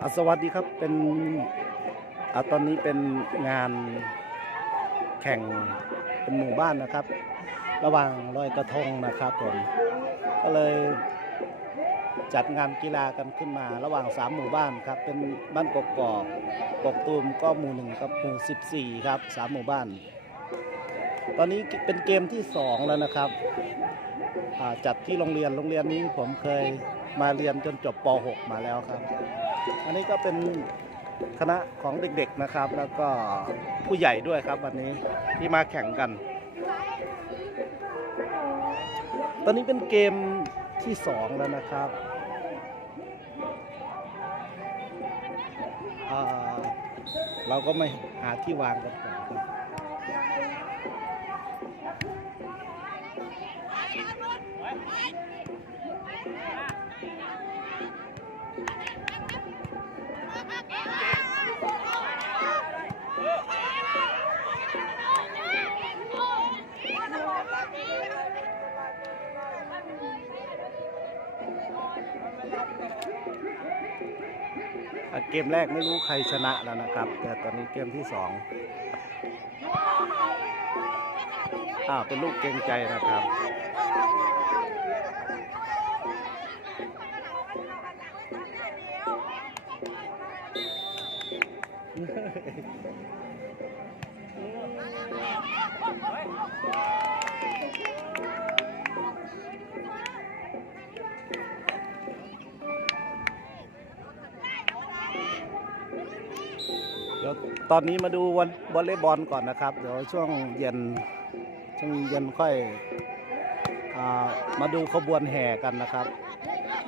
อะสวัสดีครับเป็นอตอนนี้เป็นงานแข่งเป็นหมู่บ้านนะครับ ระหว่างลอยกระทงนะครับผมก็เลยจัดงานกีฬากันขึ้นมาระหว่างสามหมู่บ้านครับ เป็นบ้านกกอกกกตูมก็หมู่หนึ่งกับหมู่สิบสี่ครับสามหมู่บ้าน ตอนนี้เป็นเกมที่สองแล้วนะครับจัดที่โรงเรียนโรงเรียนนี้ผมเคยมาเรียนจนจบป .6 มาแล้วครับ อันนี้ก็เป็นคณะของเด็กๆนะครับ แล้วก็ผู้ใหญ่ด้วยครับวันนี้ที่มาแข่งกัน ตอนนี้เป็นเกมที่สองแล้วนะครับเราก็ไม่หาที่วางกันก่อน เกมแรกไม่รู้ใครชนะแล้วนะครับ แต่ตอนนี้เกมที่สองอ้าวเป็นลูกเกงใจนะครับเเดี๋ยวตอนนี้มาดูวันวอลเลย์บอลก่อนนะครับ เดี๋ยวช่วงเย็นช่วงเย็นค่อยอมาดูขบวนแห่กันนะครับ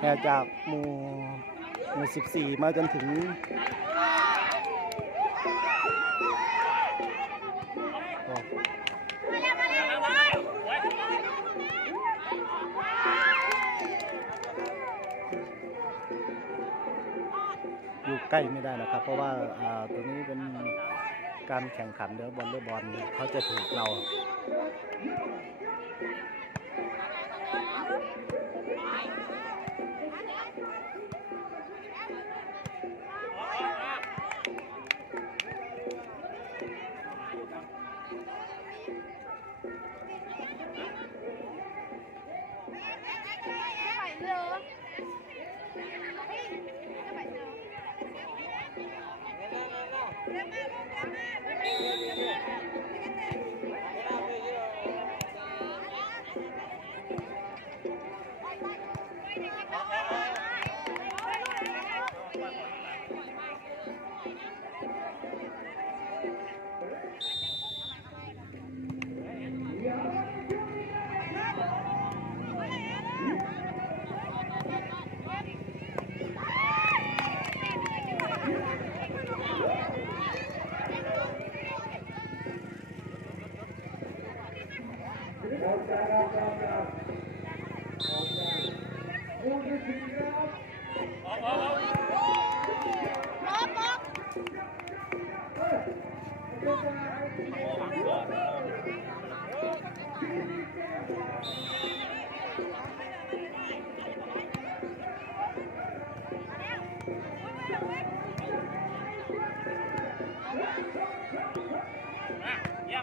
แห่จากหมู่หมู่สิบสี่มาจนถึง ใกล้ไม่ได้นะครับ เพราะว่าตัวนี้เป็นการแข่งขันเดือบอลเลย์บอลเขาจะถูกเรา Yeah.